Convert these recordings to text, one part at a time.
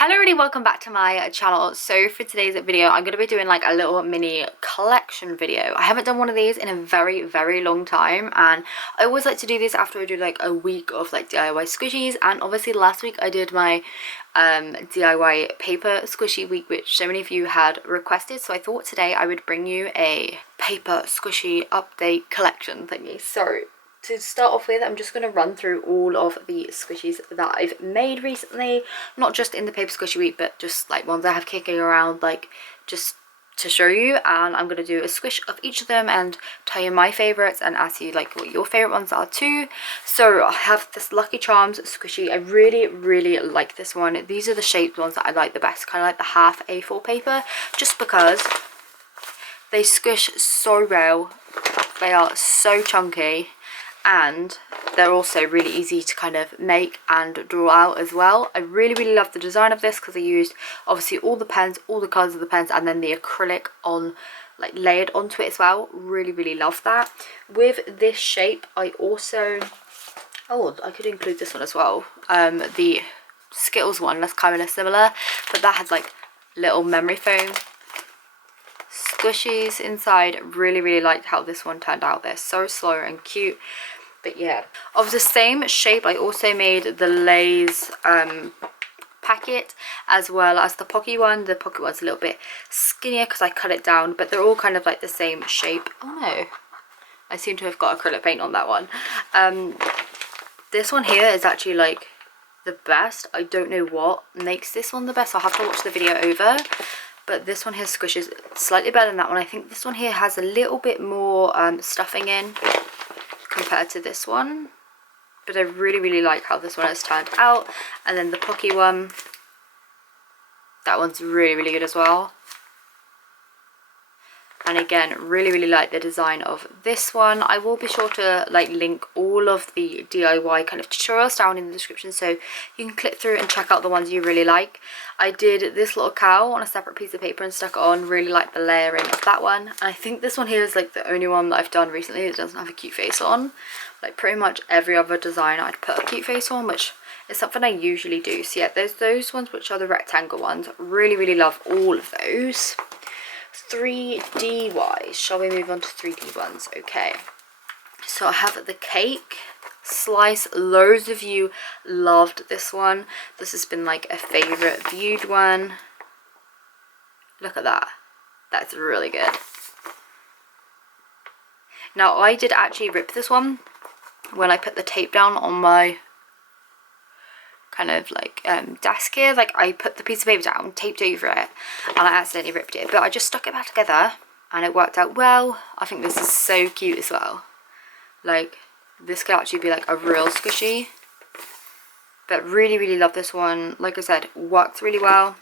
Hello, everybody, welcome back to my channel. So for today's video, I'm going to be doing like a little mini collection video. I haven't done one of these in a very long time, and I always like to do this after I do like a week of like DIY squishies. And obviously last week I did my DIY paper squishy week, which so many of you had requested, so I thought today I would bring you a paper squishy update collection thingy. So to start off with, I'm just going to run through all of the squishies that I've made recently, not just in the paper squishy week, but just like ones I have kicking around, like just to show you. And I'm going to do a squish of each of them and tell you my favorites and ask you like what your favorite ones are too. So I have this Lucky Charms squishy. I really like this one. These are the shaped ones that I like the best, kind of like the half A4 paper, just because they squish so well. They are so chunky, and they're also really easy to kind of make and draw out as well. I really love the design of this because I used obviously all the pens, all the colours of the pens, and then the acrylic on like layered onto it as well. Really love that. With this shape, I also, oh, I could include this one as well, the Skittles one, that's kind of similar, but that has like little memory foam squishies inside. Really liked how this one turned out. They're so slow and cute. But yeah, of the same shape, I also made the Lay's packet as well as the Pocky one. The Pocky one's a little bit skinnier because I cut it down, but they're all kind of like the same shape. Oh no, I seem to have got acrylic paint on that one. This one here is actually like the best. I don't know what makes this one the best. I'll have to watch the video over. But this one here squishes slightly better than that one. I think this one here has a little bit more stuffing in compared to this one, but I really like how this one has turned out. And then the Pocky one, that one's really good as well. And again, really like the design of this one. I will be sure to like link all of the DIY kind of tutorials down in the description, so you can click through and check out the ones you really like. I did this little cow on a separate piece of paper and stuck it on. Really like the layering of that one. And I think this one here is like the only one that I've done recently that doesn't have a cute face on. Like pretty much every other design I'd put a cute face on, which is something I usually do. So yeah, there's those ones which are the rectangle ones. Really love all of those. 3D wise, shall we move on to 3D ones? Okay, so I have the cake slice. Loads of you loved this one. This has been like a favorite viewed one. Look at that, that's really good. Now I did actually rip this one when I put the tape down on my kind of like desk here. Like I put the piece of paper down, taped over it, and I accidentally ripped it, but I just stuck it back together and it worked out well. I think this is so cute as well. Like this could actually be like a real squishy, but really love this one. Like I said, works really well.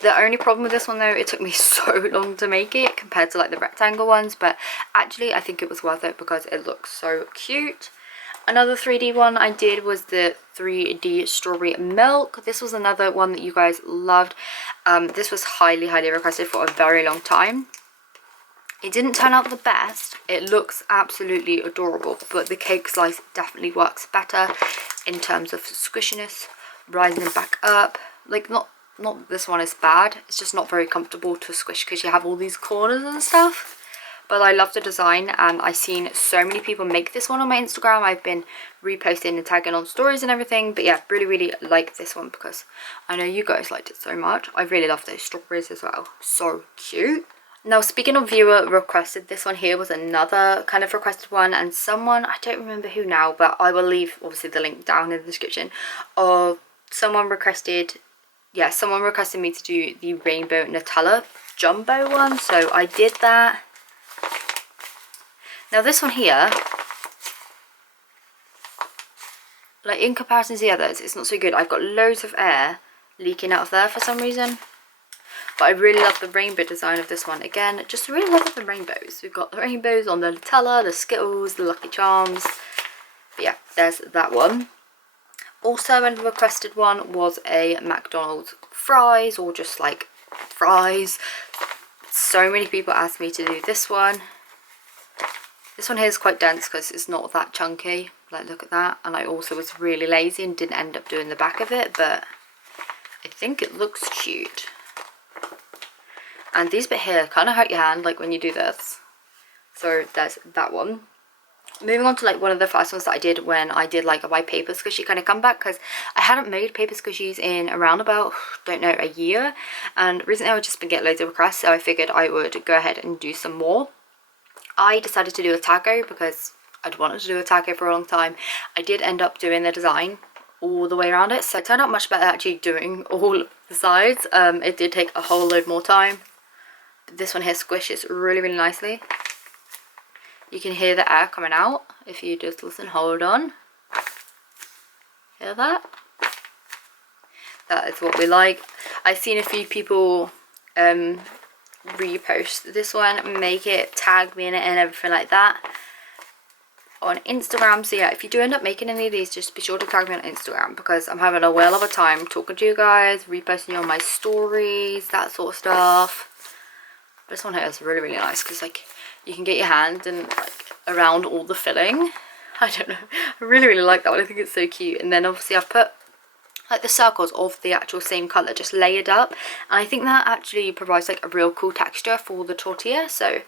The only problem with this one though, it took me so long to make it compared to like the rectangle ones, but actually I think it was worth it because it looks so cute. Another 3D one I did was the 3D strawberry milk. This was another one that you guys loved. This was highly requested for a very long time. It didn't turn out the best. It looks absolutely adorable, but the cake slice definitely works better in terms of squishiness, rising it back up. Like not this one is bad, it's just not very comfortable to squish because you have all these corners and stuff. But I love the design, and I've seen so many people make this one on my Instagram. I've been reposting and tagging on stories and everything. But yeah, really like this one because I know you guys liked it so much. I really love those strawberries as well. So cute. Now, speaking of viewer requested, this one here was another kind of requested one, and someone, I don't remember who now, but I will leave obviously the link down in the description, of someone requested, yeah, someone requested me to do the rainbow Nutella jumbo one, so I did that. Now this one here, like in comparison to the others, it's not so good. I've got loads of air leaking out of there for some reason. But I really love the rainbow design of this one. Again, just really love the rainbows. We've got the rainbows on the Nutella, the Skittles, the Lucky Charms. But yeah, there's that one. Also, a requested one was a McDonald's fries, or just like fries. So many people asked me to do this one. This one here is quite dense because it's not that chunky. Like look at that. And I also was really lazy and didn't end up doing the back of it, but I think it looks cute. And these bit here kind of hurt your hand, like when you do this. So there's that one. Moving on to like one of the first ones that I did when I did like my paper squishy kind of comeback, because I hadn't made paper squishies in around about, don't know, a year. And recently I've just been getting loads of requests, so I figured I would go ahead and do some more. I decided to do a taco because I'd wanted to do a taco for a long time. I did end up doing the design all the way around it, so it turned out much better actually doing all the sides. It did take a whole load more time. This one here squishes really nicely. You can hear the air coming out if you just listen. Hold on. Hear that? That is what we like. I've seen a few people repost this one, make it, tag me in it and everything like that on Instagram. So yeah, if you do end up making any of these, just be sure to tag me on Instagram, because I'm having a whale of a time talking to you guys, reposting you on my stories, that sort of stuff. This one here is really nice because like you can get your hand and like around all the filling. I don't know, I really like that one. I think it's so cute. And then obviously I've put like the circles of the actual same colour just layered up, and I think that actually provides like a real cool texture for the tortilla. So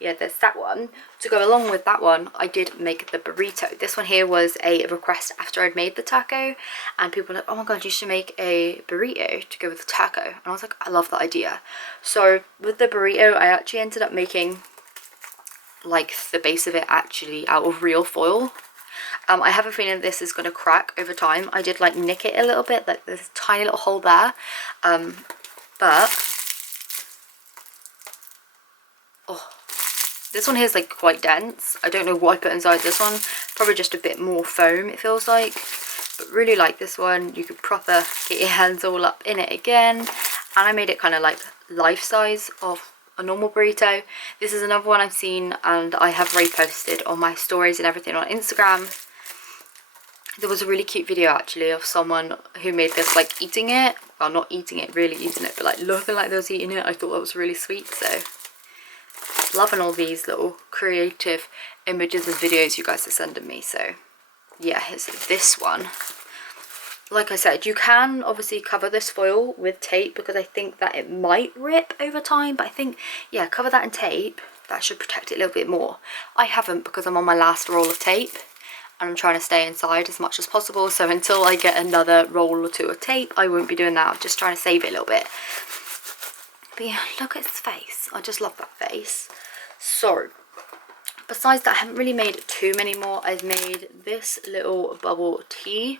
yeah, there's that one. To go along with that one, I did make the burrito. This one here was a request after I'd made the taco, and people were like, oh my god, you should make a burrito to go with the taco. And I was like, I love that idea. So with the burrito, I actually ended up making like the base of it actually out of real foil. I have a feeling this is going to crack over time. I did like nick it a little bit, like there's a tiny little hole there, but oh, this one here is like quite dense. I don't know what I put inside this one, probably just a bit more foam it feels like, but really like this one. You could proper get your hands all up in it again, and I made it kind of like life size of a normal burrito. This is another one I've seen and I have reposted on my stories and everything on Instagram. There was a really cute video actually of someone who made this like eating it, well not eating it, really eating it, but like looking like they was eating it. I thought that was really sweet. So loving all these little creative images and videos you guys are sending me. So yeah, here's this one. Like I said, you can obviously cover this foil with tape because I think that it might rip over time, but I think, yeah, cover that in tape. That should protect it a little bit more. I haven't, because I'm on my last roll of tape and I'm trying to stay inside as much as possible. So until I get another roll or two of tape, I won't be doing that. I'm just trying to save it a little bit. But yeah, look at its face. I just love that face. So besides that, I haven't really made too many more. I've made this little bubble tea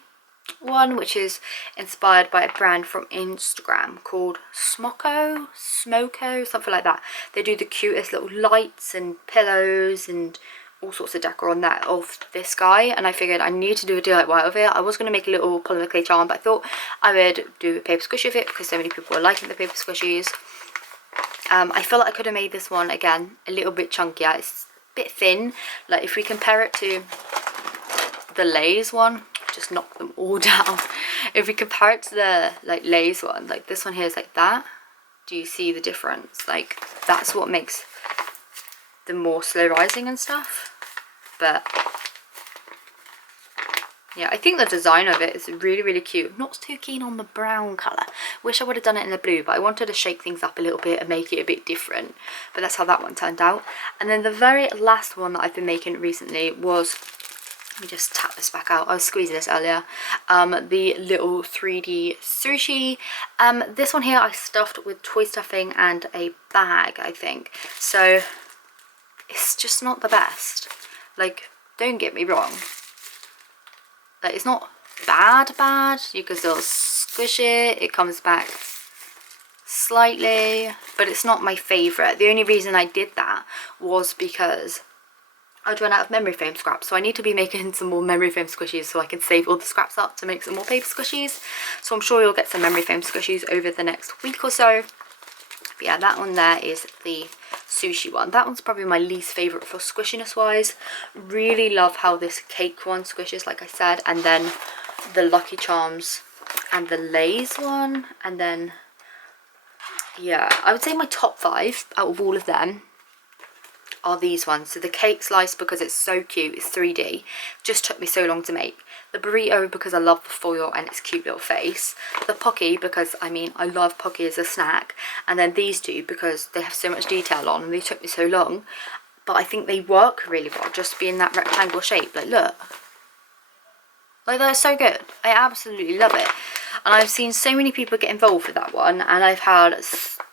one, which is inspired by a brand from Instagram called Smoko, something like that. They do the cutest little lights and pillows and all sorts of decor on that of this guy, and I figured I need to do a DIY of it. I was going to make a little polymer clay charm, but I thought I would do a paper squishy of it because so many people are liking the paper squishies. I feel like I could have made this one again a little bit chunkier. It's a bit thin. Like if we compare it to the Lay's one, just knock them all down. If we compare it to the like Lay's one, like this one here is like that. Do you see the difference? Like that's what makes them more slow rising and stuff. But yeah, I think the design of it is really cute. Not too keen on the brown colour. Wish I would have done it in the blue, but I wanted to shake things up a little bit and make it a bit different. But that's how that one turned out. And then the very last one that I've been making recently was, let me just tap this back out. I was squeezing this earlier. The little 3D sushi. This one here I stuffed with toy stuffing and a bag, I think. So it's just not the best. Like, don't get me wrong. Like, it's not bad. You can still squish it. It comes back slightly, but it's not my favourite. The only reason I did that was because I'd run out of memory foam scraps, so I need to be making some more memory foam squishies so I can save all the scraps up to make some more paper squishies. So I'm sure you'll get some memory foam squishies over the next week or so. But yeah, that one there is the sushi one. That one's probably my least favourite for squishiness wise. Really love how this cake one squishes, like I said, and then the Lucky Charms and the Lay's one, and then yeah, I would say my top 5 out of all of them are these ones. So the cake slice, because it's so cute, it's 3D, just took me so long to make. The burrito, because I love the foil and its cute little face. The Pocky, because I mean I love Pocky as a snack. And then these two, because they have so much detail on and they took me so long. But I think they work really well, just being that rectangle shape. Like, look. Like, they're so good. I absolutely love it. And I've seen so many people get involved with that one, and I've had,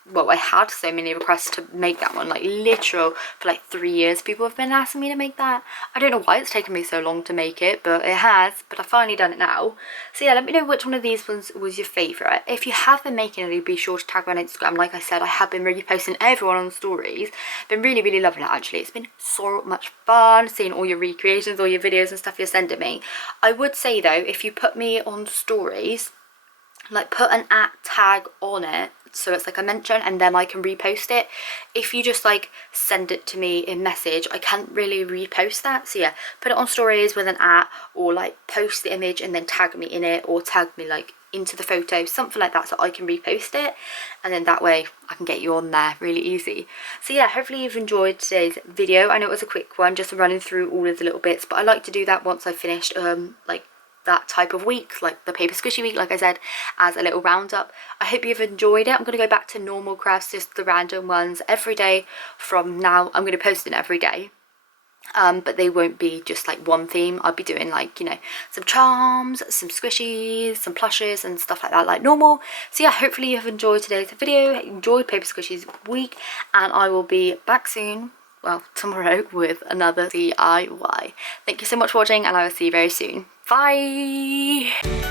well, I had so many requests to make that one, like literal, for like 3 years people have been asking me to make that. I don't know why it's taken me so long to make it, but it has, but I've finally done it now. So yeah, let me know which one of these ones was your favourite. If you have been making any, be sure to tag me on Instagram. Like I said, I have been really posting everyone on stories. Been really, really loving it actually. It's been so much fun seeing all your recreations, all your videos and stuff you're sending me. I would say though, if you put me on stories, like put an @ on it, so it's like a mention, and then I can repost it. If you just like send it to me in message, I can't really repost that. So yeah, put it on stories with an @ or like post the image and then tag me in it, or tag me like into the photo, something like that, so I can repost it, and then that way I can get you on there really easy. So yeah, hopefully you've enjoyed today's video. I know it was a quick one, just running through all of the little bits, but I like to do that once I've finished like that type of week, like the paper squishy week, like I said, as a little roundup. I hope you've enjoyed it. I'm going to go back to normal crafts, just the random ones every day from now. I'm going to post it every day, but they won't be just like one theme. I'll be doing like, you know, some charms, some squishies, some plushes and stuff like that, like normal. So yeah, hopefully you've enjoyed today's video, enjoyed paper squishies week, and I will be back soon, well, tomorrow, with another DIY. Thank you so much for watching, and I will see you very soon. Bye!